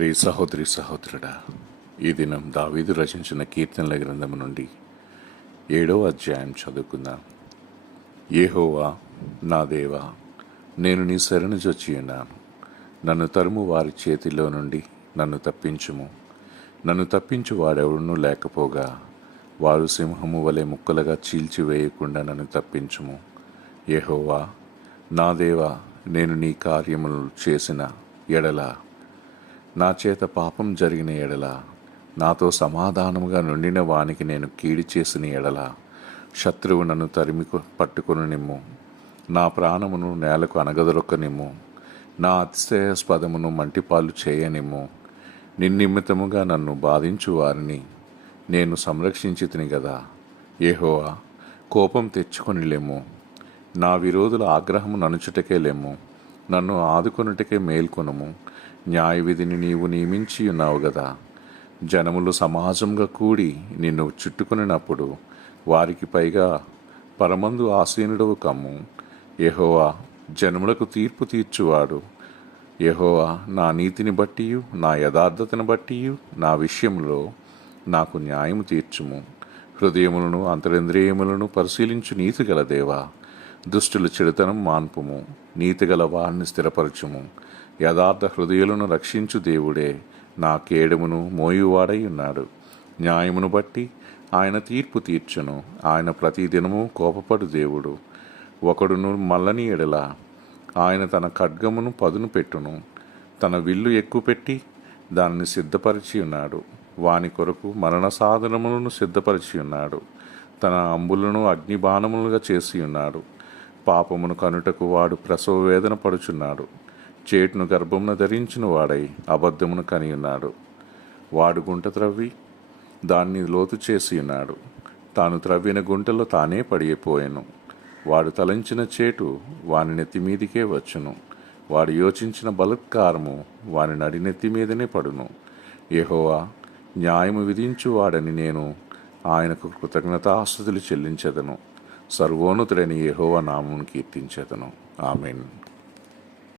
ప్రియ సహోదరి సహోదరుడా ఈ దినం దావీదు రచించిన కీర్తనల గ్రంథము నుండి ఏడో అధ్యాయం చదువుకుందాం. ఏహోవా నా దేవా నేను నీ శరణు చొచ్చి ఉన్నాను నన్ను తరుము వారి చేతిలో నుండి నన్ను తప్పించుము. నన్ను తప్పించు వాడెవడునూ లేకపోగా వారు సింహము వలె ముక్కలుగా చీల్చివేయకుండా నన్ను తప్పించుము. ఏహోవా నా దేవా నేను నీ కార్యములు చేసిన ఎడల నా చేత పాపం జరిగిన ఎడల నాతో సమాధానముగా నుండిన వానికి నేను కీడి చేసిన ఎడల శత్రువు నన్ను తరిమి పట్టుకుని నిమ్ము. నా ప్రాణమును నేలకు అనగదొరొక్కనిమ్ము నా అతిశయాస్పదమును మంటిపాలు చేయనిమ్ము నిన్నిమిత్తముగా నన్ను బాధించు వారిని నేను సంరక్షించి తిని గదా. ఏహోవా కోపం తెచ్చుకొని లేము నా విరోధుల ఆగ్రహము ననుచుటకే లేము నన్ను ఆదుకొనుటకే మేల్కొనుము. న్యాయ విధిని నీవు నియమించి ఉన్నావు గదా. జనములు సమాజంగా కూడి నిన్ను చుట్టుకునినప్పుడు వారికి పైగా పరమందు ఆసీనుడవు కమ్ము. ఎహోవా జనములకు తీర్పు తీర్చువాడు. ఎహోవా నా నీతిని బట్టి నా యథార్థతను బట్టి నా విషయంలో నాకు న్యాయము తీర్చుము. హృదయములను అంతరింద్రియములను పరిశీలించు నీతి గల దేవా. దుష్టుల చెడుతనం మాన్పుము. నీతిగల వారిని స్థిరపరచుము. యథార్థ హృదయులను రక్షించు దేవుడే. నా కేడమును మోయువాడై ఉన్నాడు. న్యాయమును బట్టి ఆయన తీర్పు తీర్చును. ఆయన ప్రతిదినము కోపపడు దేవుడు. ఒకడును మల్లని ఎడల. ఆయన తన ఖడ్గమును పదును పెట్టును. తన విల్లు ఎక్కుపెట్టి దానిని సిద్ధపరిచి ఉన్నాడు. వాని కొరకు మరణ సాధనములను సిద్ధపరిచి ఉన్నాడు. తన అంబులను అగ్నిబాణములుగా చేసి ఉన్నాడు. పాపమును కనుటకు వాడు ప్రసవ వేదన పడుచున్నాడు. చేటును గర్భమున ధరించిన వాడై అబద్ధమును కనియున్నాడు. వాడు గుంట త్రవ్వి దాన్ని లోతు చేసి ఉన్నాడు తాను త్రవ్విన గుంటలో తానే పడిపోయాను. వాడు తలంచిన చేటు వాని నెత్తి మీదికే వచ్చును. వాడు యోచించిన బలత్కారము వాని నడినెత్తి మీదనే పడును. యెహోవా న్యాయము విధించువాడని నేను ఆయనకు కృతజ్ఞతాస్తుతులు చెల్లించదను. సర్వోన్నతుడైన యహోవ నామం కీర్తించేతను. ఆమెన్.